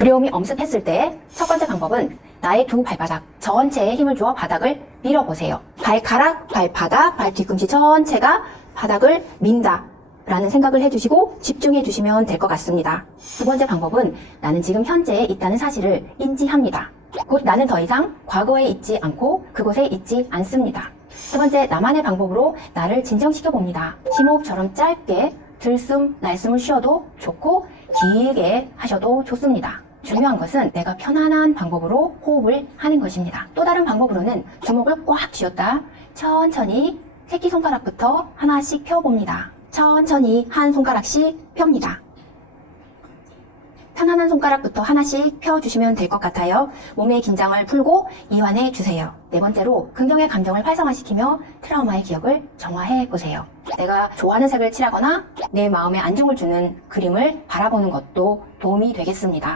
두려움이 엄습했을 때 첫 번째 방법은 나의 두 발바닥 전체에 힘을 주어 바닥을 밀어보세요. 발가락, 발바닥, 발 뒤꿈치 전체가 바닥을 민다. 라는 생각을 해주시고 집중해 주시면 될 것 같습니다. 두 번째 방법은 나는 지금 현재에 있다는 사실을 인지합니다. 곧 나는 더 이상 과거에 있지 않고 그곳에 있지 않습니다. 세 번째, 나만의 방법으로 나를 진정시켜 봅니다. 심호흡처럼 짧게 들숨, 날숨을 쉬어도 좋고 길게 하셔도 좋습니다. 중요한 것은 내가 편안한 방법으로 호흡을 하는 것입니다. 또 다른 방법으로는 주먹을 꽉 쥐었다 천천히 새끼손가락부터 하나씩 펴봅니다. 천천히 한 손가락씩 펴니다. 편안한 손가락부터 하나씩 펴주시면 될 것 같아요. 몸의 긴장을 풀고 이완해 주세요. 네 번째로 긍정의 감정을 활성화시키며 트라우마의 기억을 정화해 보세요. 내가 좋아하는 색을 칠하거나 내 마음에 안정을 주는 그림을 바라보는 것도 도움이 되겠습니다.